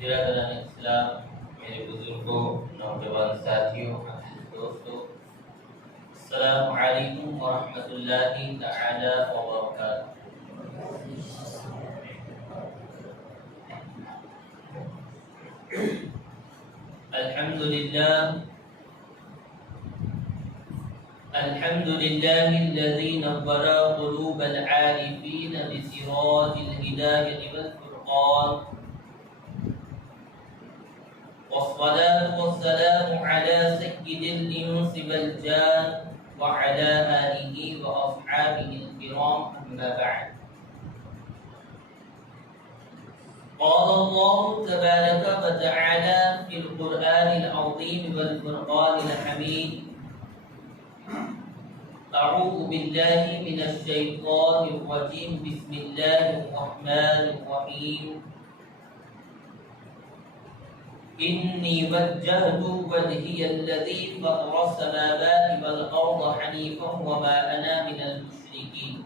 برادران اسلام، میرے بزرگوں، نوجوان ساتھیوں، دوستوں، السلام علیکم ورحمۃ اللہ تعالی وبرکاتہ۔ الحمد لله الذي نور قلوب العارفين بسراج الهداية والفرقان، والصلاة والسلام على سيد الإنس والجان وعلى آله وأصحابه الكرام، أما بعد. قال الله تبارك وتعالى في القرآن العظيم والفرقان الحميد: أعوذ بالله من الشيطان الرجيم، بسم الله الرحمن الرحيم. إني وجهت وجهي الذي فطر السماوات والأرض حنيفا وما أنا من المشركين.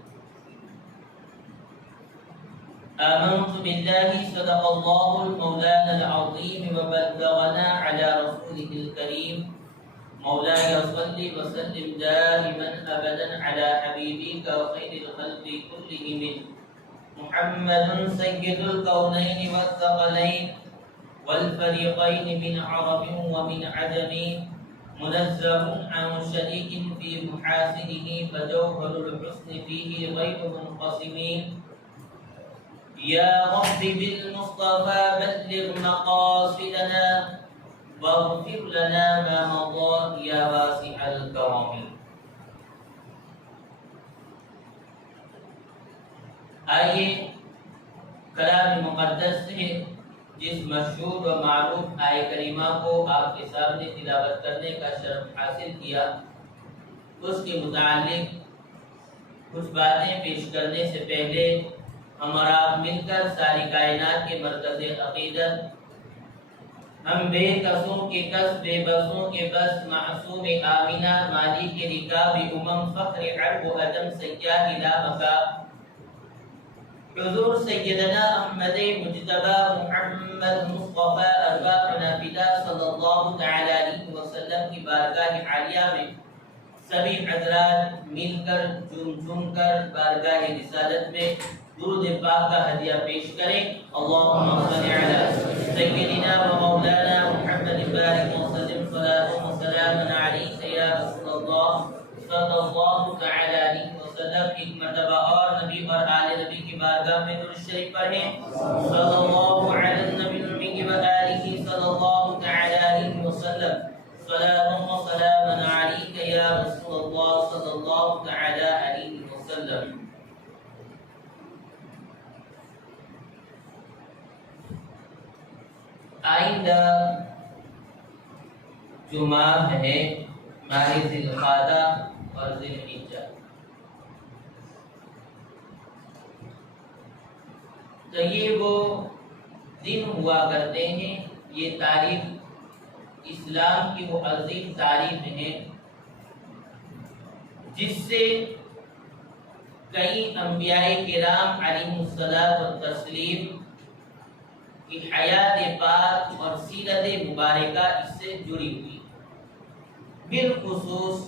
آمنت بالله صدق الله المولانا العظيم وبلغنا على رسوله الكريم. مولاي صل وسلم دائما أبدا على حبيبك وخير الخلق كلهم محمد سيد الكونين والثقلين والفريقين من عرب ومن عجم، منزه عن شريك في محاسنه فجوهر الحسن فيه غير منقسم. يا رب بالمصطفى بلغ مقاصدنا واغفر لنا ما مضى يا واسع الكرم. آئیے کلام مقدس سے جس مشہور و معروف آیہ کریمہ کو آپ کے سامنے تلاوت کرنے کا شرف حاصل کیا، اس کے متعلق کچھ باتیں پیش کرنے سے پہلے ہم اور آپ مل کر ساری کائنات کے مرکز عقیدت، ہم بے کسوں کے کس، بے بسوں کے بس، معصوم آمینہ، مالی کے رکاب امم، فخر عرب و عدم، سیاہ لا مکا، حضور سیدنا احمد مجتبی محمد مصطفیٰ ارواحنا فدا صلی اللہ تعالی علیہ وسلم کی بارگاہ عالیہ میں سبھی حضرات مل کر جھوم کر بارگاہ رسالت میں درود پاک کا ہدیہ پیش کریں۔ اللہم صل علی سیدنا و مولانا محمد بارک وسلم، صلاۃ و سلام علیک یا رسول اللہ صلی اللہ تعالی علیہ وسلم۔ ایک مرتبہ اور نبی اور آل نبی کی بارگاہ میں درود شریف پڑھیں، صلی اللہ علی النبی الامی و آلہ صلی اللہ تعالی علیہ وسلم، صلاۃ و سلام علیک یا رسول اللہ صلی اللہ تعالی علیہ وسلم۔ آئندہ جمعہ ہے ماہ ذی القعدہ اور ذی الحجہ، تو یہ وہ دن ہوا کرتے ہیں، یہ تاریخ اسلام کی وہ عظیم تاریخ ہے جس سے کئی انبیاء کرام علیہم الصلاۃ والتسلیم کی حیات پاک اور سیرت مبارکہ اس سے جڑی ہوئی۔ بالخصوص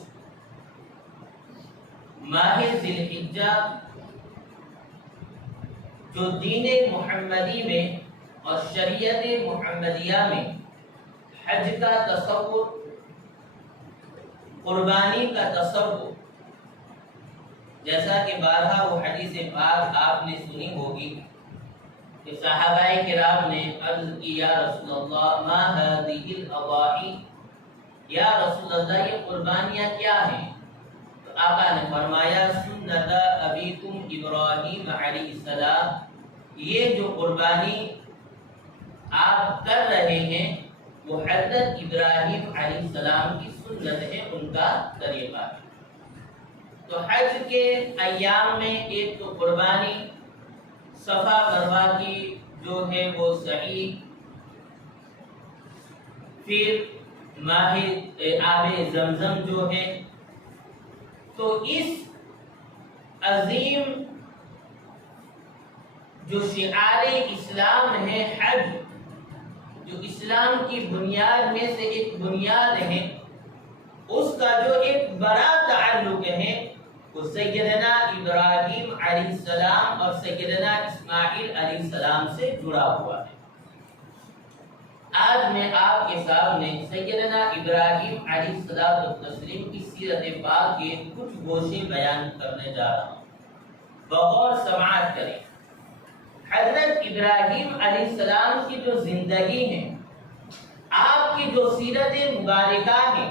ماہ ذی الحجہ جو دین محمدی میں اور شریعت محمدیہ میں حج کا تصور، قربانی کا تصور، جیسا کہ بارہا وہ حدیث پاک آپ نے سنی ہوگی کہ صحابہ کرام نے عرض کی یا رسول اللہ ما هذه الاضاحی، یا رسول اللہ یہ قربانیاں کیا ہیں؟ تو آقا نے فرمایا سنت ابیکم ابراہیم علیہ السلام، یہ جو قربانی آپ کر رہے ہیں وہ حضرت ابراہیم علیہ السلام کی سنت ہے، ان کا طریقہ ہے۔ تو حج کے ایام میں ایک تو قربانی، صفا مروا کی جو ہے وہ صحیح، پھر ماہ آب زمزم جو ہے، تو اس عظیم جو شعار اسلام ہے حج، جو اسلام کی بنیاد میں سے ایک بنیاد ہے، اس کا جو ایک بڑا تعلق ہے وہ سیدنا ابراہیم علیہ السلام اور سیدنا اسماعیل علیہ السلام سے جڑا ہوا ہے۔ آج میں آپ کے سامنے سیدنا ابراہیم علیہ السلام کی سیرت پاک کے کچھ گوشے بیان کرنے جا رہا ہوں، بغور سماعت کریں۔ حضرت ابراہیم علیہ السلام کی جو زندگی ہے، آپ کی جو سیرت مبارکہ ہے،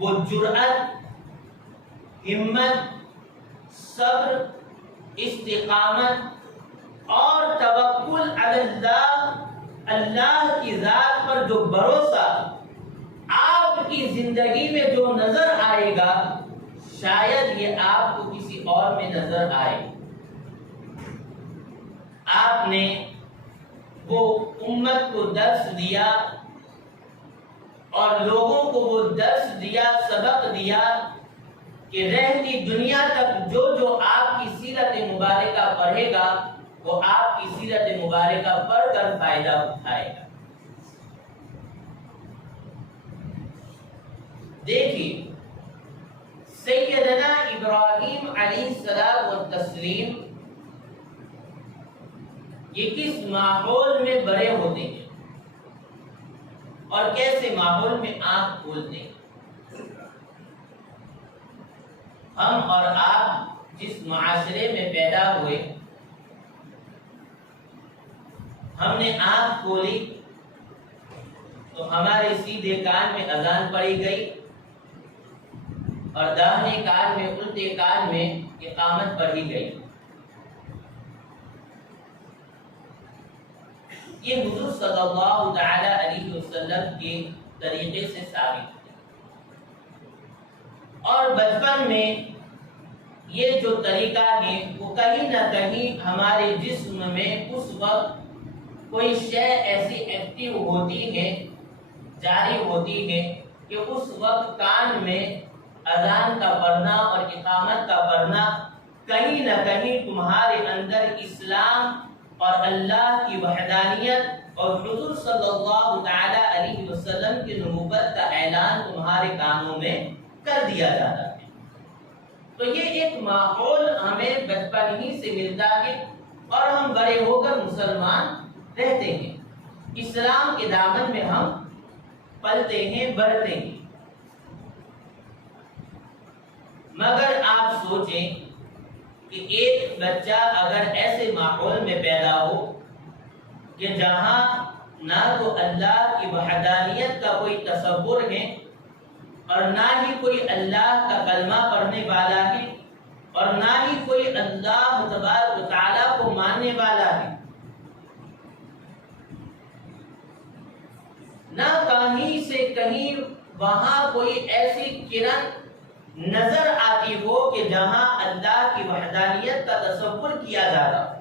وہ جرأت، ہمت، صبر، استقامت اور توکل علی اللہ کی ذات پر جو بھروسہ آپ کی زندگی میں جو نظر آئے گا، شاید یہ آپ کو کسی اور میں نظر آئے۔ آپ نے وہ امت کو درس دیا اور لوگوں کو وہ درس دیا، سبق دیا کہ رہتی دنیا تک جو جو آپ کی سیرت مبارکہ پڑھے گا، وہ آپ کی سیرت مبارکہ پڑھ کر فائدہ اٹھائے گا۔ دیکھیے سیدنا ابراہیم علیہ السلام یہ کس ماحول میں بڑے ہوتے ہیں اور کیسے ماحول میں آنکھ کھولتے ہیں۔ ہم اور آپ جس معاشرے میں پیدا ہوئے، ہم نے آنکھ کھولی تو ہمارے سیدھے کان میں اذان پڑی گئی اور داہنے کان میں، الٹے کان میں اقامت پڑھی گئی۔ یہ حضور صلی اللہ تعالی علیہ وسلم کے طریقے سے ثابت ہے، اور بچپن میں یہ جو طریقہ ہے وہ کہیں نہ کہیں ہمارے جسم میں اس وقت کوئی شے ایسی ایکٹیو ہوتی ہے، جاری ہوتی ہے کہ اس وقت کان میں اذان کا پڑھنا اور اقامت کا پڑھنا کہیں نہ کہیں تمہارے اندر اسلام اور اللہ کی وحدانیت اور حضور صلی اللہ تعالی علیہ وسلم کی نبوت کا اعلان تمہارے کانوں میں کر دیا جاتا ہے۔ تو یہ ایک ماحول ہمیں بچپن ہی سے ملتا ہے اور ہم بڑے ہو کر مسلمان رہتے ہیں، اسلام کے دامن میں ہم پلتے ہیں، بڑھتے ہیں۔ مگر آپ سوچیں کہ ایک بچہ اگر ایسے ماحول میں پیدا ہو کہ جہاں نہ تو اللہ کی وحدانیت کا کوئی تصور ہے اور نہ ہی کوئی اللہ کا کلمہ پڑھنے والا ہے اور نہ ہی کوئی اللہ تبارک و تعالیٰ کو ماننے والا ہے، نہ کہیں سے کہیں وہاں کوئی ایسی کرن نظر آتی ہو کہ جہاں اللہ کی وحدانیت کا تصور کیا جاتا ہو۔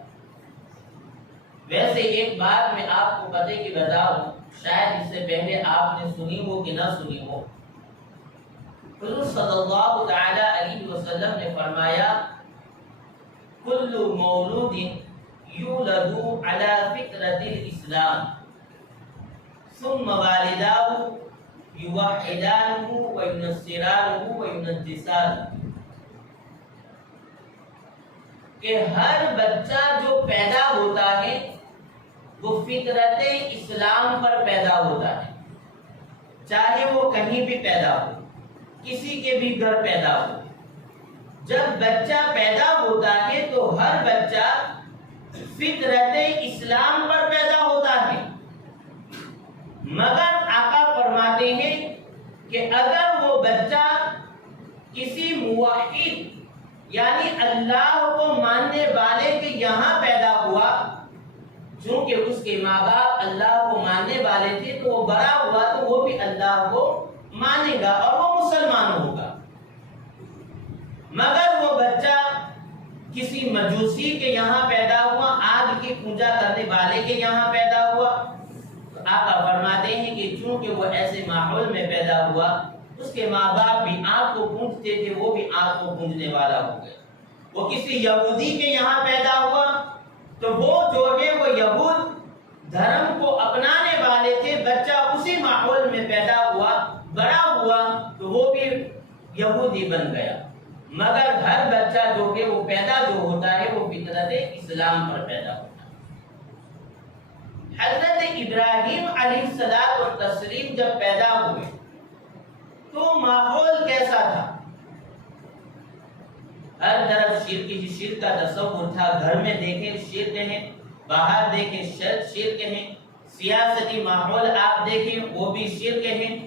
ویسے ایک بات میں آپ کو پتے کی بتاؤں، شاید اس سے پہلے آپ نے سنی ہو کہ نہ سنی ہو۔ حضور صلی اللہ تعالی علیہ وسلم نے فرمایا، کل مولود یولد علی فطرۃ الاسلام ثم والداہ یوحدانہ وینصرانہ وینجسانہ، کہ ہر بچہ جو پیدا ہوتا ہے وہ فطرت اسلام پر پیدا ہوتا ہے، چاہے وہ کہیں بھی پیدا ہو، کسی کے بھی گھر پیدا ہو۔ جب بچہ پیدا ہوتا ہے تو ہر بچہ فطرت اسلام پر پیدا ہوتا ہے، مگر آقا فرماتے ہیں کہ اگر وہ بچہ کسی موحد یعنی اللہ کو ماننے والے کے یہاں پیدا ہوا، چونکہ اس کے ماں باپ اللہ کو ماننے والے تھے تو وہ بڑا ہوا تو وہ بھی اللہ کو مانے گا اور وہ مسلمان ہوگا۔ مگر وہ بچہ کسی مجوسی کے یہاں پیدا ہوا، آگ کی پوجا کرنے والے کے یہاں پیدا ہوا، تو آقا فرماتے ہیں کہ چونکہ وہ ایسے ماحول میں پیدا ہوا، اس کے ماں باپ بھی آگ کو پوجتے تھے، وہ بھی آگ کو پوجنے والا ہو گیا۔ وہ کسی یہودی کے یہاں پیدا ہوا تو وہ جو ہے وہ یہود دھرم کو اپنانے والے تھے، بچہ اسی ماحول میں پیدا ہوا، بڑا ہوا تو وہ بھی یہودی بن گیا، مگر ہر بچہ جو کہ وہ پیدا جو ہوتا ہے وہ فطرت اسلام پر پیدا ہوتا ہے۔ حضرت ابراہیم علیہ السلام اور تسلیم جب پیدا ہوئے تو ماحول کیسا تھا؟ ہر طرف شرک کا تصور تھا، گھر میں دیکھیں شرک ہیں، باہر دیکھیں شرک ہیں، سیاسی ماحول آپ دیکھیں وہ بھی شرک ہیں،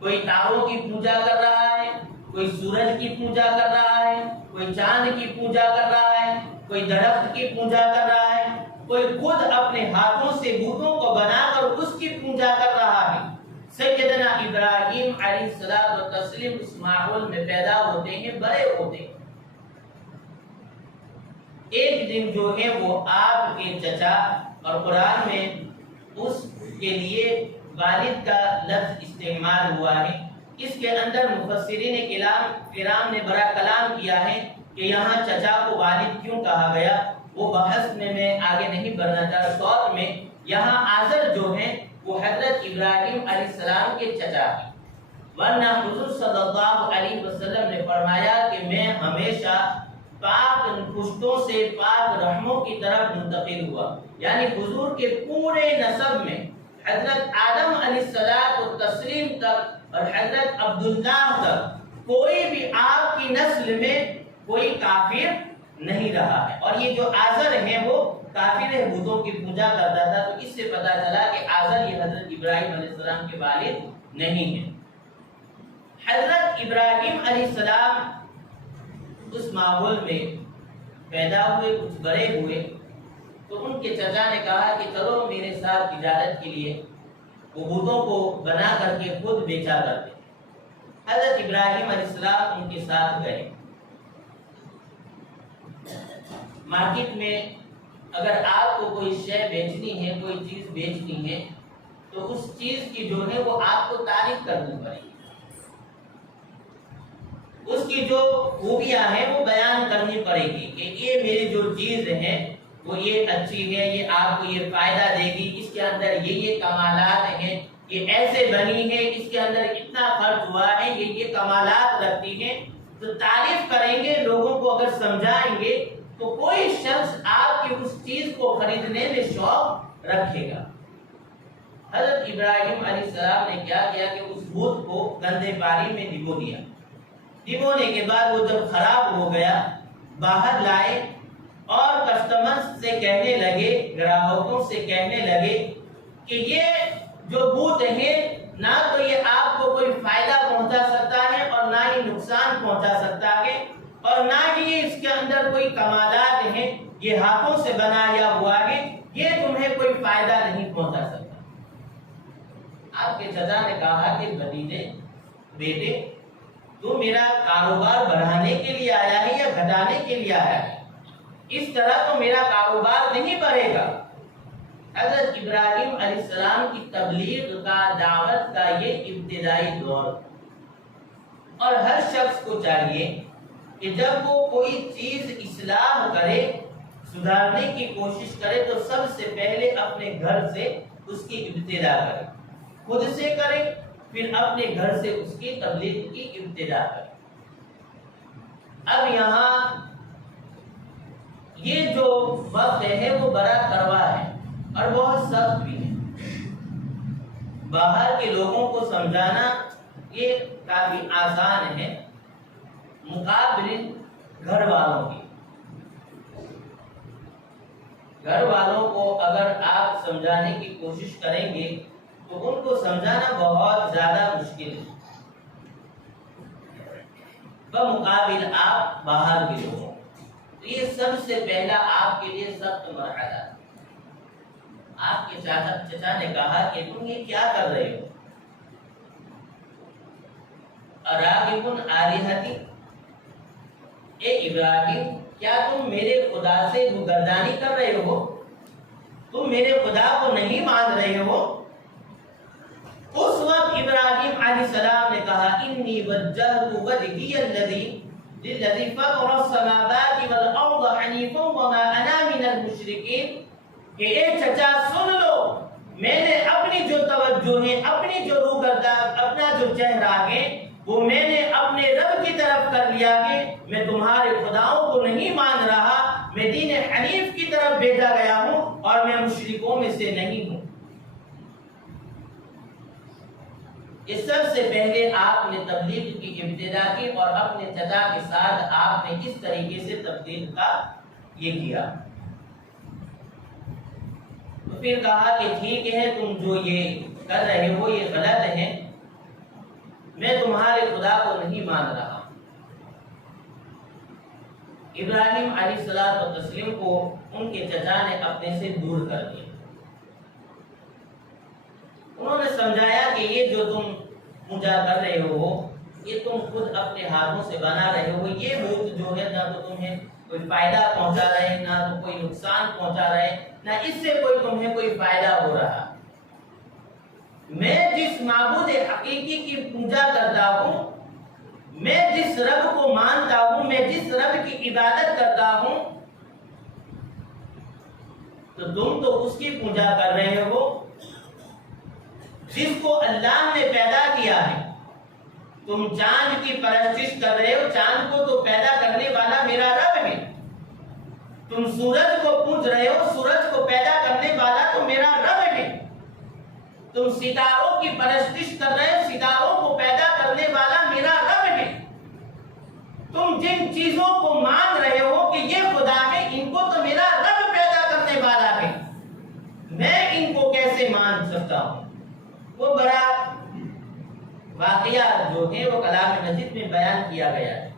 کوئی تاروں کی پوجا کر رہا ہے، کوئی سورج کی پوجا کر رہا ہے، کوئی چاند کی پوجا کر رہا ہے، کوئی درخت کی پوجا کر رہا ہے، کوئی خود اپنے ہاتھوں سے بتوں کو بنا کر اس کی پوجا کر رہا ہے۔ سیدنا ابراہیم علیہ السلام و تسلیم اس ماحول میں پیدا ہوتے ہیں، بڑے ہوتے ہیں۔ ایک دن جو ہے وہ آپ کے چچا، اور قرآن میں اس کے لیے والد کا لفظ استعمال ہوا ہے، اس کے اندر مفسرین کرام نے بڑا کلام کیا ہے کہ یہاں چچا کو والد کیوں کہا گیا، وہ بحث میں آگے نہیں بڑھنا چاہ رہا۔ سوال میں یہاں آزر جو ہیں وہ حضرت ابراہیم علیہ السلام کے چچا ہیں، ورنہ حضور صلی اللہ علیہ وسلم نے فرمایا کہ میں ہمیشہ پاک پشتوں سے پاک رحموں کی طرف منتقل ہوا، یعنی حضور کے پورے نسب میں حضرت آدم علیہ السلام و تسلیم تک اور حضرت عبداللہ تک کوئی بھی آپ کی نسل میں کوئی کافر نہیں رہا ہے، اور یہ جو آزر ہے وہ کافر بتوں کی پوجا کرتا تھا، تو اس سے پتا چلا کہ آزر یہ حضرت ابراہیم علیہ السلام کے والد نہیں ہیں۔ حضرت ابراہیم علیہ السلام اس ماحول میں پیدا ہوئے، کچھ بڑے ہوئے تو ان کے چچا نے کہا کہ چلو میرے ساتھ تجارت کے لیے، وہ بتوں کو بنا کر کے خود بیچا کرتے۔ حضرت ابراہیم علیہ السلام ان کے ساتھ گئے۔ مارکیٹ میں اگر آپ کو کوئی شے بیچنی ہے، کوئی چیز بیچنی ہے، تو اس چیز کی جو ہے وہ آپ کو تعریف کرنی پڑے گی، اس کی جو خوبیاں ہیں وہ بیان کرنی پڑے گی کہ یہ میری جو چیز ہے وہ یہ اچھی ہے، یہ آپ کو یہ فائدہ دے گی، اس کے اندر یہ کمالات ہیں، یہ ایسے بنی ہے، اس کے اندر اتنا خرچ ہوا ہے، یہ کمالات رکھتی ہے، تو تعریف کریں گے، لوگوں کو اگر سمجھائیں گے تو کوئی شخص آپ کی اس چیز کو خریدنے میں شوق رکھے گا۔ حضرت ابراہیم علیہ السلام نے کیا کیا کہ اس بت کو گندے پانی میں ڈبو دیا۔ ڈبونے کے بعد وہ جب خراب ہو گیا باہر لائے اور کسٹمر سے کہنے لگے، گراہکوں سے کہنے لگے کہ یہ جو بت ہے نہ تو یہ آپ کو کوئی فائدہ پہنچا سکتا ہے اور نہ ہی نقصان پہنچا سکتا ہے، اور نہ ہی اس کے اندر کوئی کمالات ہیں، یہ ہاتھوں سے بنایا ہوا ہے، یہ تمہیں کوئی فائدہ نہیں پہنچا سکتا۔ آپ کے چچا نے کہا کہ بھتیجے، بیٹے، تو میرا کاروبار بڑھانے کے لیے آیا ہے یا گھٹانے کے لیے آیا ہے؟ اس طرح تو میرا کاروبار نہیں بڑھے گا۔ حضرت ابراہیم علیہ السلام کی تبلیغ کا، دعوت کا یہ ابتدائی دور، اور ہر شخص کو چاہیے کہ جب وہ کوئی چیز اصلاح کرے، سدھارنے کی کوشش کرے، تو سب سے پہلے اپنے گھر سے اس کی ابتدا کرے، خود سے کرے، پھر اپنے گھر سے اس کی تبلیغ کی ابتدا کرے۔ اب یہاں یہ جو وقت ہے وہ بڑا کڑوا ہے اور بہت سخت بھی ہے۔ باہر کے لوگوں کو سمجھانا یہ کافی آسان ہے مقابل گھر والوں کی۔ گھر والوں کو اگر آپ سمجھانے کی کوشش کریں گے تو ان کو سمجھانا بہت زیادہ مشکل ہے، بمقابل آپ باہر کے لوگوں۔ تو یہ سب سے پہلا آپ کے لیے سخت مرحلہ۔ آپ کے چچا نے کہا کہ تم یہ کیا کر رہے ہو؟ اراغب آلہتی، اے ابراہیم، کیا تم میرے خدا سے روگردانی کر رہے ہو؟ تم میرے خدا کو نہیں مان رہے ہو؟ اس وقت ابراہیم علیہ السلام نے کہا انی وجہت وجہی للذی فطر السماوات والارض حنیفا وما انا من المشرکین، کہ اے چچا سن لو، میں نے اپنی جو توجہ ہے، اپنی جو روح کرتا، اپنا جو چہرہ ہے، وہ میں نے اپنے رب کی طرف کر لیا کہ میں تمہارے خداؤں کو نہیں مان رہا، میں دین حنیف کی طرف بھیجا گیا ہوں اور میں مشرکوں میں سے نہیں ہوں۔ اس سب سے پہلے آپ نے تبلیغ کی ابتدا کی اور اپنے چچا کے ساتھ آپ نے کس طریقے سے تبلیغ کا یہ کیا۔ تو پھر کہا کہ ٹھیک ہے، تم جو یہ کر رہے ہو یہ غلط ہے، میں تمہارے خدا کو نہیں مان رہا۔ ابراہیم علیہ الصلوۃ والتسلیم کو ان کے چچا نے اپنے سے دور کر دیا۔ انہوں نے سمجھایا کہ یہ جو تم پوجا کر رہے ہو، یہ تم خود اپنے ہاتھوں سے بنا رہے ہو، یہ بت جو ہے نہ تو تمہیں کوئی فائدہ پہنچا رہے، نہ تو کوئی نقصان پہنچا رہے، نہ اس سے کوئی تمہیں کوئی فائدہ ہو رہا۔ میں جس معبود حقیقی کی پوجا کرتا ہوں، میں جس رب کو مانتا ہوں، میں جس رب کی عبادت کرتا ہوں، تو تم تو اس کی پوجا کر رہے ہو جس کو اللہ نے پیدا کیا ہے۔ تم چاند کی پرستش کر رہے ہو، چاند کو تو پیدا کرنے والا میرا رب ہے۔ تم سورج کو پوج رہے ہو، سورج کو پیدا کرنے والا تو میرا رب ہے۔ تم ستاروں کی پرستش کر رہے ہو، ستاروں کو پیدا کرنے والا میرا رب ہے۔ تم جن چیزوں کو مان رہے ہو کہ یہ خدا ہے، ان کو تو میرا رب پیدا کرنے والا ہے، میں ان کو کیسے مان سکتا ہوں؟ وہ بڑا واقعہ جو ہے وہ کلام مجید میں بیان کیا گیا ہے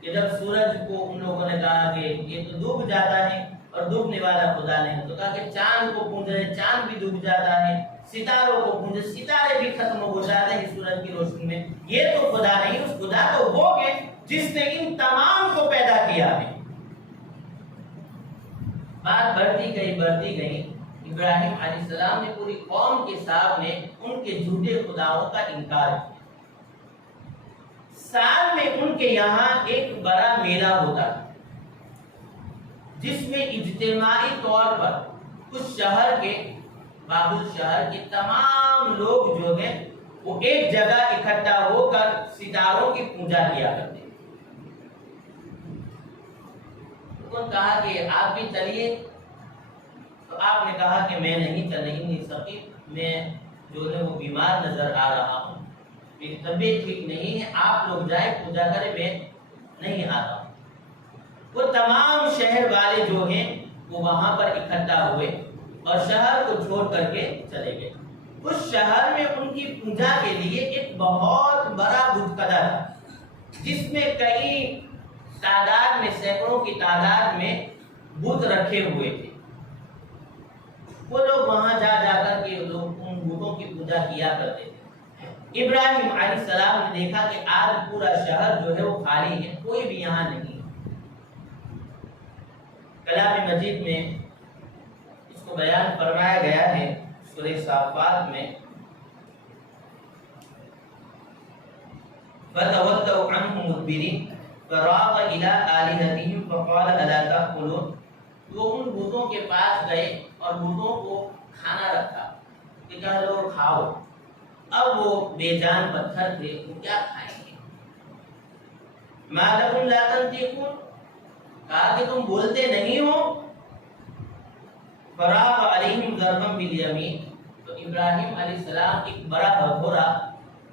کہ جب سورج کو ان لوگوں نے کہا کہ یہ تو ڈوب جاتا ہے اور ڈوبنے والا خدا نہیں، تو کہا کہ چاند کو پوجے، چاند بھی ڈوب جاتا ہے، ستاروں کو پوجے، ستارے بھی ختم ہو جاتے ہیں سورج کی روشنی میں، یہ تو خدا نہیں، اس خدا تو وہ ہے جس نے ان تمام کو پیدا کیا ہے۔ بات بڑھتی گئی، ابراہیم علیہ السلام نے پوری قوم کے سامنے ان کے جھوٹے خداؤں کا انکار کیا۔ سال میں ان کے یہاں ایک بڑا میلہ ہوتا جس میں اجتماعی طور پر اس شہر کے، بابل شہر کے تمام لوگ جو ہیں وہ ایک جگہ اکٹھا ہو کر ستاروں کی پوجا کیا کرتے۔ انہوں نے کہا کہ آپ بھی چلیے، تو آپ نے کہا کہ میں نہیں چل نہیں سکی، میں جو ہے وہ بیمار نظر آ رہا ہوں، میری طبیعت ٹھیک نہیں ہے، آپ لوگ جائیں پوجا کریں، میں نہیں آتا ہوں۔ وہ تمام شہر والے جو ہیں وہ وہاں پر اکٹھا ہوئے اور شہر کو چھوڑ کر کے چلے گئے۔ اس شہر میں ان کی پوجا کے لیے ایک بہت بڑا بت کدہ تھا جس میں کئی تعداد میں، سینکڑوں کی تعداد میں بت رکھے ہوئے تھے۔ وہ لوگ وہاں جا کر کے لوگ ان بتوں کی پوجا کیا کرتے تھے۔ ابراہیم علیہ السلام نے دیکھا کہ آج پورا شہر جو ہے وہ خالی ہے، کوئی بھی یہاں نہیں۔ کلام مجید میں اس کو بیان فرمایا گیا ہے سورہ صافات میں، فَتَوَلَّوْا عَنْهُ مُدْبِرِينَ فَرَاغَ إِلَىٰ آلِهَتِهِمْ فَقَالَ أَلَا تَأْكُلُونَ۔ وہ ان بتوں کے پاس گئے اور بتوں کو کھانا رکھا کہ کہا لو کھاؤ۔ اب وہ بے جان پتھر تھے، وہ کیا کھائیں گے؟ مَا لَكُمْ لَا تَنطِقُونَ، کہا کہ تم بولتے نہیں ہو۔ فَرَاغَ عَلَيْهِمْ ضَرْبًا بِالْيَمِينِ، تو ابراہیم علیہ السلام ایک بڑا ہتھوڑا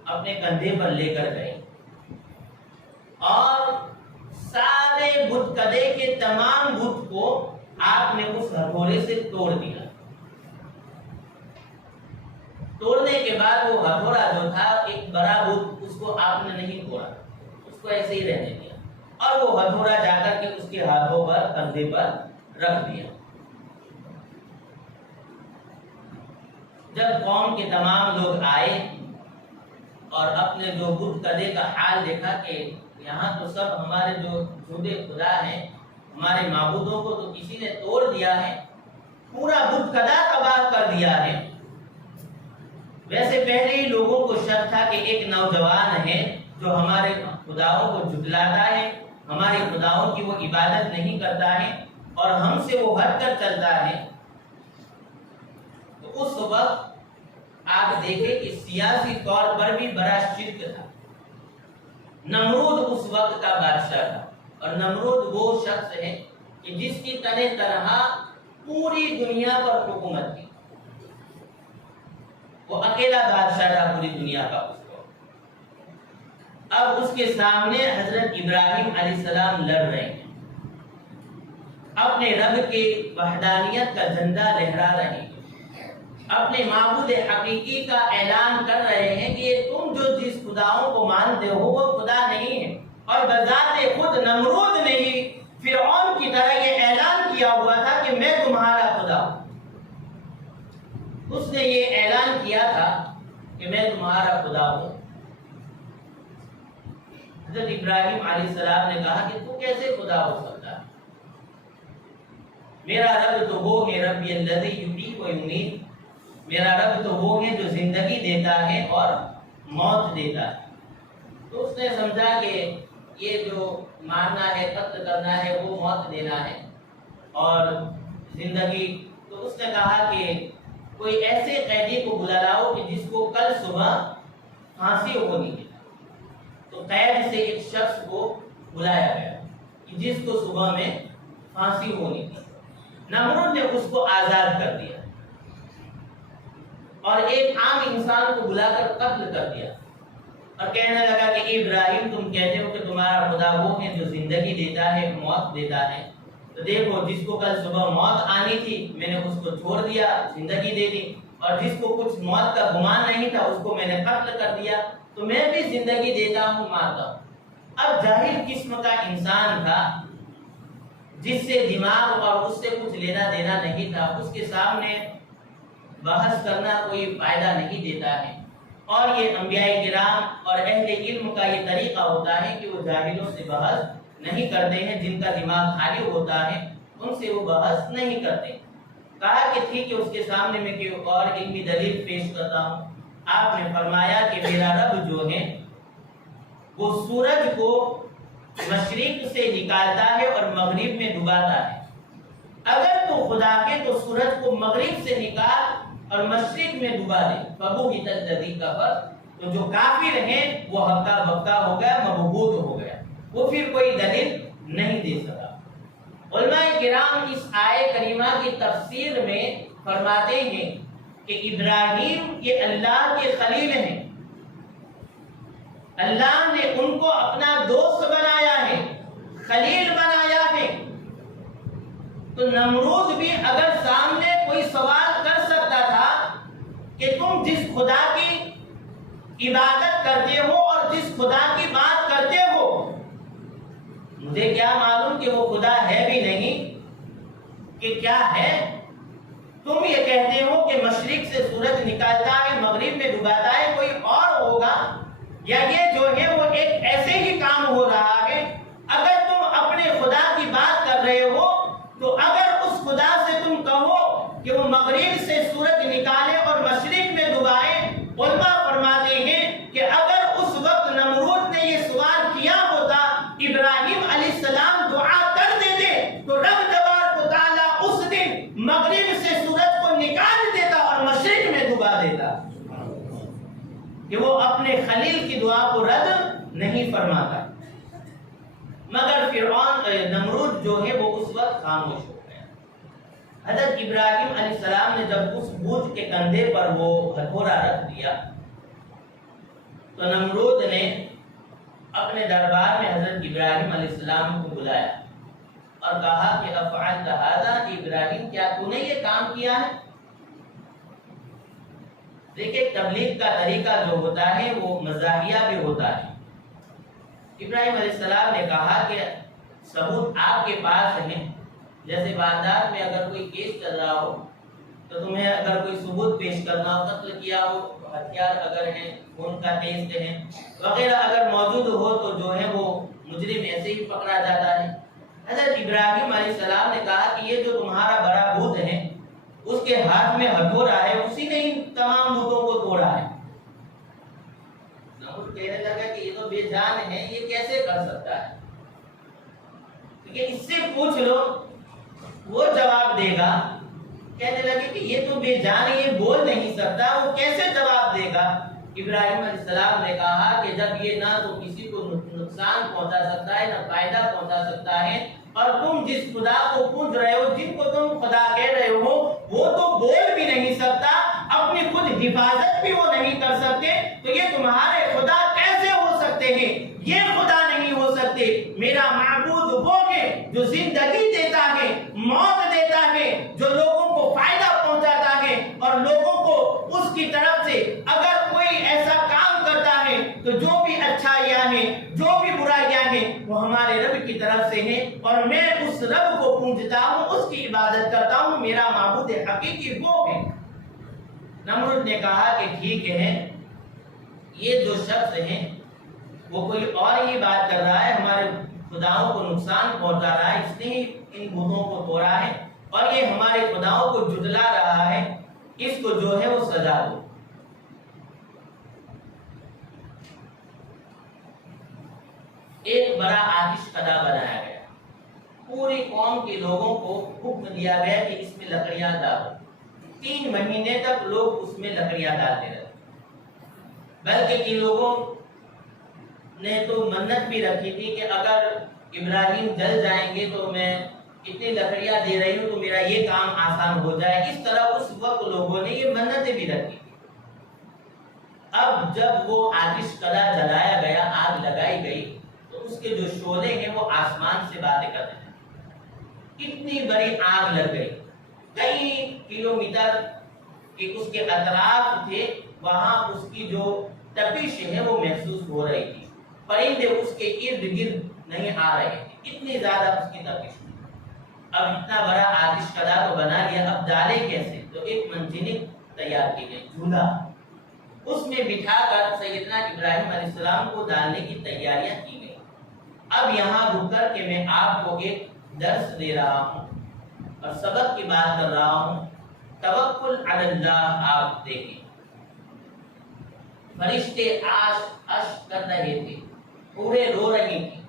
اپنے کندھے پر لے کر گئے اور سارے بت کدے کے تمام بت کو آپ نے اس ہتھوڑے سے توڑ دیا۔ توڑنے کے بعد وہ ہتھوڑا جو تھا ایک بڑا بت، اس کو آپ نے نہیں توڑا، اس کو ایسے ہی رہنے دیا اور وہ ہتھوڑا جا کر کے اس کے ہاتھوں پر، کندھے پر رکھ دیا۔ جب قوم کے تمام لوگ آئے اور اپنے جو بت کدے کا حال دیکھا کہ یہاں تو سب ہمارے جو جھوٹے خدا ہیں، ہمارے معبودوں کو تو کسی نے توڑ دیا ہے، پورا بت کدہ تباہ کر دیا ہے۔ ویسے پہلے ہی لوگوں کو شک تھا کہ ایک نوجوان ہے جو ہمارے خداؤں کو جھٹلاتا ہے، ہمارے خداؤں کی وہ عبادت نہیں کرتا ہے اور ہم سے وہ ہٹ کر چلتا ہے۔ تو اس وقت آپ دیکھیں کہ سیاسی طور پر بھی بڑا شرک تھا۔ نمرود اس وقت کا بادشاہ تھا، اور نمرود وہ شخص ہے کہ جس کی طرح پوری دنیا پر حکومت کی، وہ اکیلا بادشاہ تھا پوری دنیا کا اس کو۔ اب اس کے سامنے حضرت ابراہیم علیہ السلام لڑ رہے ہیں، اپنے رب کے وحدانیت کا جھنڈا لہرا رہے ہیں، اپنے معبود حقیقی کا اعلان کر رہے ہیں کہ تم جو جس خداؤں کو مانتے ہو وہ خدا نہیں ہے۔ اور بذات خود نمرود نے ہی فرعون کی طرح یہ اعلان کیا ہوا تھا کہ میں تمہارا خدا ہوں۔ اس نے یہ اعلان کیا تھا کہ میں تمہارا خدا ہوں۔ حضرت ابراہیم علیہ السلام نے کہا کہ تو کیسے خدا ہو سکتا ہے؟ میرا رب تو وہ ہے، ربی الذی یحیی و یمیت، میرا رب تو وہ ہے جو زندگی دیتا ہے اور موت دیتا ہے۔ تو اس نے سمجھا کہ یہ جو مارنا ہے، قتل کرنا ہے، وہ موت دینا ہے اور زندگی۔ تو اس نے کہا کہ کوئی ایسے قیدی کو بلا لاؤ کہ جس کو کل صبح پھانسی ہونی ہے۔ تو قید سے ایک شخص کو بلایا گیا کہ جس کو صبح میں پھانسی ہونی تھی۔ نمرود نے اس کو آزاد کر دیا اور ایک عام انسان کو بلا کر قتل کر دیا، اور کہنے لگا کہ ابراہیم تم کہتے ہو کہ تمہارا خدا وہ ہے جو زندگی دیتا ہے، موت دیتا ہے، تو دیکھو جس کو کل صبح موت آنی تھی میں نے اس کو چھوڑ دیا، زندگی دے دی، اور جس کو کچھ موت کا گمان نہیں تھا اس کو میں نے قتل کر دیا، تو میں بھی زندگی دیتا ہوں، مارتا ہوں۔ اب جاہل قسم کا انسان تھا جس سے دماغ اور اس سے کچھ لینا دینا نہیں تھا، اس کے سامنے بحث کرنا کوئی فائدہ نہیں دیتا ہے۔ اور یہ انبیاء کرام اور اہل علم کا یہ طریقہ ہوتا ہے کہ وہ جاہلوں سے بحث نہیں کرتے ہیں، جن کا دماغ خالی ہوتا ہے ان سے وہ بحث نہیں کرتے۔ کہا کہ ٹھیک ہے، اس کے سامنے میں کوئی اور علمی دلیل پیش کرتا ہوں۔ آپ نے فرمایا کہ میرا رب جو ہے وہ سورج کو مشرق سے نکالتا ہے اور مغرب میں ڈباتا ہے۔ اگر تو خدا کے تو سورج کو مغرب سے نکال اور مشرق میں ڈبا دے، فبہت الذی کفر، تو جو کافر ہیں وہ ہکا بکا ہو گیا، مبہوت ہو گیا، وہ پھر کوئی دلیل نہیں دے سکا۔ علماء کرام اس آیت کریمہ کی تفسیر میں فرماتے ہیں کہ ابراہیم یہ اللہ کے خلیل ہیں، اللہ نے ان کو اپنا دوست بنایا ہے، خلیل بنایا ہے۔ تو نمرود بھی اگر سامنے کوئی سوال کر سکتا تھا کہ تم جس خدا کی عبادت کرتے ہو اور جس خدا کی بات کرتے ہو، مجھے کیا معلوم کہ وہ خدا ہے بھی نہیں کہ کیا ہے، تم یہ کہتے ہو کہ مشرق سے سورج نکالتا ہے مغرب میں ڈباتا ہے، کوئی اور ہوگا، یا یہ جو ہے وہ ایک ایسے ہی کام ہو رہا ہے۔ اگر تم اپنے خدا کی بات کر رہے ہو تو اگر اس خدا سے تم کہو کہ وہ مغرب سے سورج نکالے اور مشرق میں ڈبائے، علماء فرماتے ہیں کہ اگر اس وقت نمرود نے یہ سوال کیا ہوتا، ابراہیم علیہ السلام دعا کر دیتے تو رب تبارک و تعالیٰ اس دن مغرب سے سورج کو نکال دیتا اور مشرق میں ڈبا دیتا، کہ وہ اپنے خلیل کی دعا کو رد نہیں فرماتا۔ مگر فرعون نمرود جو ہے وہ اس وقت خاموش ہو گیا۔ حضرت ابراہیم علیہ السلام نے جب اس بت کے کندھے پر وہ ہتھوڑا رکھ دیا تو نمرود نے اپنے دربار میں حضرت ابراہیم علیہ السلام کو بلایا اور کہا کہ افعلت ھذا، ابراہیم کیا تو نے یہ کام کیا ہے؟ دیکھیں تبلیغ کا طریقہ جو ہوتا ہے وہ مزاحیہ بھی ہوتا ہے۔ ابراہیم علیہ السلام نے کہا کہ ثبوت آپ کے پاس ہیں، جیسے بغداد میں اگر کوئی کیس چل رہا ہو تو تمہیں اگر کوئی ثبوت پیش کرنا ہو، قتل کیا ہو، ہتھیار اگر ہیں، خون کا ٹیسٹ ہے وغیرہ اگر موجود ہو تو جو ہے وہ مجرم ایسے ہی پکڑا جاتا ہے۔ حضرت ابراہیم علیہ السلام نے کہا کہ یہ جو تمہارا بڑا بت ہے اس کے ہاتھ میں ہتھوڑا ہے، اسی نے ان تمام بتوں کو توڑا ہے۔ نمرود کہنے لگا کہ یہ تو بے جان ہے، یہ کیسے کر سکتا ہے؟ کیونکہ اس سے پوچھ لو، وہ جواب دے گا کہنے لگے کہ یہ تو بے جان ہے، یہ بول نہیں سکتا، وہ کیسے جواب دے گا؟ ابراہیم علیہ السلام نے کہا کہ جب یہ نہ تو کسی کو نقصان پہنچا سکتا ہے نہ فائدہ پہنچا سکتا ہے، اور تم جس خدا کو پوج رہے ہو، جن کو تم خدا کہہ رہے ہو، وہ تو بول بھی نہیں سکتا، اپنی خود حفاظت بھی وہ نہیں کر سکتے، تو یہ تمہارے خدا کیسے ہو سکتے ہیں؟ یہ خدا نہیں ہو سکتے۔ میرا معبود وہ ہے جو زندگی دیتا ہے، موت دیتا ہے، جو لوگوں کو فائدہ پہنچاتا ہے، اور لوگوں کو اس کی طرف سے اگر کوئی ایسا کام کرتا ہے تو جو بھی اچھائیاں ہیں، جو بھی برائیاں ہیں، وہ ہمارے رب کی طرف سے ہیں، اور میں اس رب کو پوجتا ہوں، اس کی عبادت کرتا ہوں، میرا معبود حقیقی وہ ہے۔ نمرود نے کہا کہ ٹھیک ہے، یہ جو شخص ہے وہ کوئی اور ہی بات کر رہا ہے، ہمارے خداؤں کو نقصان پہنچا رہا ہے، اس نے ہی ان بتوں کو توڑا ہے، اور یہ ہمارے خداؤں کو جھٹلا رہا ہے، اس کو جو ہے وہ سزا دو۔ ایک بڑا آتش کدا بنایا گیا، پوری قوم کے لوگوں کو حکم دیا گیا کہ اس میں لکڑیاں ڈالو۔ 3 مہینے تک لوگ اس میں لکڑیاں ڈالتے رہے، بلکہ ان لوگوں نے تو منت بھی رکھی تھی کہ اگر ابراہیم جل جائیں گے تو میں اتنی لکڑیاں دے رہی ہوں تو میرا یہ کام آسان ہو جائے، اس طرح اس وقت لوگوں نے یہ منتیں بھی رکھی تھی۔ اب جب وہ آتش کدا جلایا گیا، آگ لگائی گئی، تو اس کے جو شعلے ہیں وہ آسمان سے باتیں کرتے ہیں۔ اتنی بڑی آگ لگ گئی، کئی کلومیٹر کے اس کے اطراف تھے، وہاں اس کی جو تپش ہے وہ محسوس ہو رہی تھی، پرندے اس کے ارد گرد نہیں آ رہے تھے، اتنی زیادہ اس کی تپش تھی۔ اب اتنا بڑا آتش کدا تو بنا لیا، اب ڈالے کیسے؟ تو ایک منجنک تیار کی گئی، جھولا، اس میں بٹھا کر سیدنا ابراہیم علیہ السلام کو ڈالنے کی تیاریاں کی گئی۔ اب یہاں رک کر کے میں آپ کو ایک درس دے رہا ہوں اور سبق کی بات کر رہا ہوں، توکل علی اللہ۔ آپ دیکھیں، فرشتے عرش کر رہے تھے، پورے رو رہی تھی،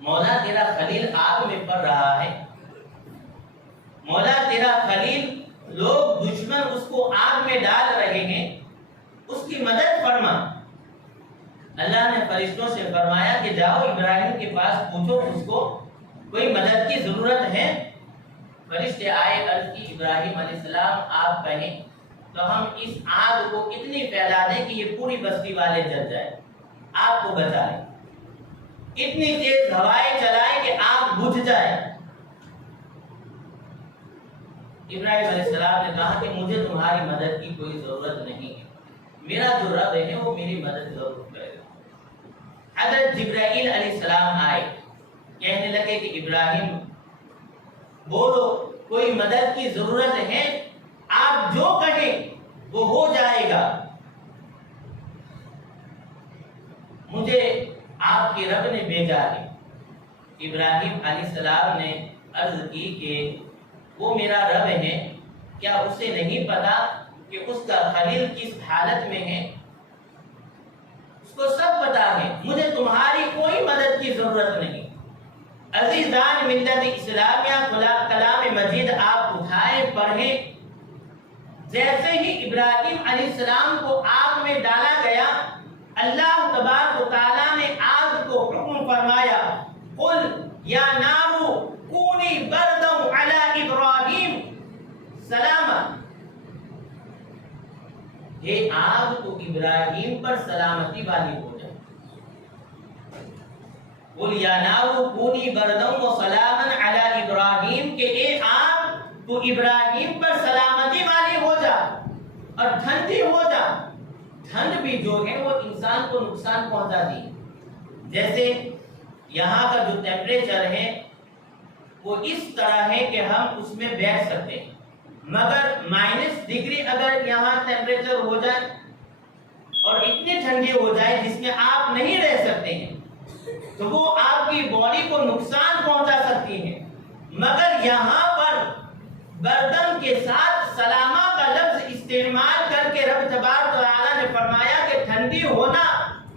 مولا تیرا خلیل آگ میں پڑ رہا ہے، مولا تیرا خلیل، لوگ دشمن اس کو آگ میں ڈال رہے ہیں، اس کی مدد فرما۔ اللہ نے فرشتوں سے فرمایا کہ جاؤ ابراہیم کے پاس پوچھو، اس کو کوئی مدد کی ضرورت ہے؟ فرشتے آئے، عرض کی ابراہیم علیہ السلام آپ کہیں تو ہم اس آگ کو اتنی پھیلا دیں کہ یہ پوری بستی والے جل جائے، آپ کو بچا لیں، اتنی تیز ہوائیں چلائیں کہ آگ بجھ جائے۔ ابراہیم علیہ السلام نے کہا کہ مجھے تمہاری مدد کی کوئی ضرورت نہیں ہے، میرا جو رب ہے وہ میری مدد ضرور کرے گا۔ حضرت جبرائیل علیہ السلام آئے، کہنے لگے کہ ابراہیم بولو، کوئی مدد کی ضرورت ہے؟ آپ جو کہیں وہ ہو جائے گا، مجھے آپ کے رب نے بھیجا ہے۔ ابراہیم علیہ السلام نے عرض کی کہ وہ میرا رب ہے، کیا اسے نہیں پتا کہ اس کا خلیل کس حالت میں ہے؟ اس کو سب پتا ہے، مجھے تمہاری کوئی مدد کی ضرورت نہیں۔ عزیزان ملت اسلامیہ، کلام مجید آپ اٹھائیں، پڑھیں۔ جیسے ہی ابراہیم علیہ السلام کو آگ میں ڈالا گیا، اللہ تبارک و تعالیٰ نے آگ کو حکم فرمایا، قل یا نار کونی بردا علی ابراہیم سلاما، یہ آگ تو ابراہیم پر سلامتی والی ہو جائے۔ قل یا نار کونی بردا و سلاما علی ابراہیم، کہ اے آگ تو ابراہیم پر سلامتی والی ہو جا اور ٹھنڈی ہو جا۔ ٹھنڈ بھی جو ہے وہ انسان کو نقصان پہنچاتی ہے، جیسے یہاں کا جو ٹیمپریچر ہے وہ اس طرح ہے کہ ہم اس میں بیٹھ سکتے ہیں، مگر -ڈگری اگر یہاں ٹیمپریچر ہو جائے اور اتنی ٹھنڈی ہو جائے جس میں آپ نہیں رہ سکتے ہیں، تو وہ آپ کی باڈی کو نقصان پہنچا سکتی ہے۔ مگر یہاں پر بردن کے ساتھ سلامہ کا لفظ استعمال کر کے رب تبارک و تعالیٰ نے فرمایا کہ ٹھنڈی ہونا،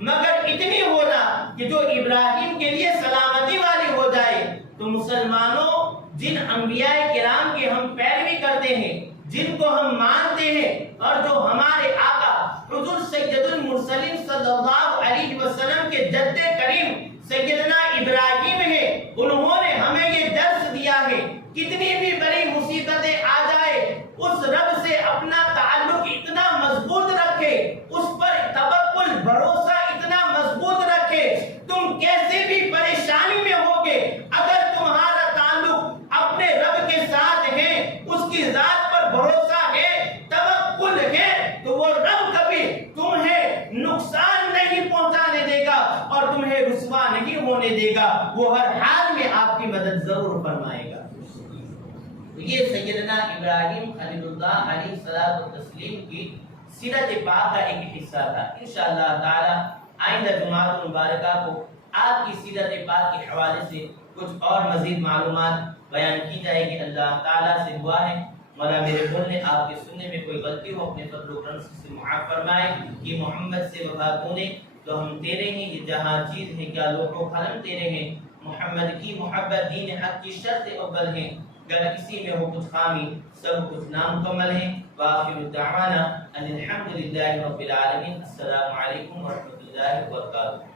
مگر اتنی ہونا کہ جو ابراہیم کے لیے سلامتی والی ہو جائے۔ تو مسلمان مسلمانوں جن انبیاء کرام کے ہم پیروی کرتے ہیں، جن کو ہم مانتے ہیں، اور جو ہمارے آقا حضور سید المرسلین صلی اللہ علیہ وسلم کے جد کریم سیدنا ابراہیم ہیں، انہوں نے ہمیں یہ درس دیا ہے کتنی بھی بڑی مصیبتیں آ جائے اس رب سے اپنا تعلق اتنا مضبوط رکھے، اس پر توکل بھروسہ اتنا مضبوط رکھے، تم کیسے بھی پریشانی میں ہوگے اگر تمہارا تعلق اپنے رب کے ساتھ ہے، اس کی ذات پر بھروسہ ہے، توکل ہے، تو وہ رب کبھی تمہیں نقصان نہیں پہنچانے دے گا اور تمہیں رسوا نہیں ہونے دے گا، وہ ہر حال میں آپ کی مدد ضرور فرمائے گا۔ یہ سیدنا ابراہیم خلیل اللہ علیہ الصلوۃ والتسلیم کی سیرت پاک کا ایک حصہ تھا۔ انشاءاللہ تعالی آئندہ جمعۃ المبارکہ کو آپ کی سیرت پاک کے حوالے سے کچھ اور مزید معلومات بیان کی جائے گی۔ اللہ تعالیٰ سے دعا ہے مولا میرے بولنے آپ کے سننے میں کوئی غلطی ہو اپنے فضل و کرم سے معاف فرمائے۔ یہ محمد سے وفا تونے تو ہم تیرے ہیں، یہ جہاں چیز ہے کیا لوح و قلم تیرے ہیں، محمد کی محبت دین حق کی شرط اول ہے، اگر کسی میں ہو کچھ خامی سب کچھ نامکمل ہے۔ وآخر دعوانا ان الحمد للہ رب العالمین۔ السلام علیکم ورحمۃ اللہ وبرکاتہ۔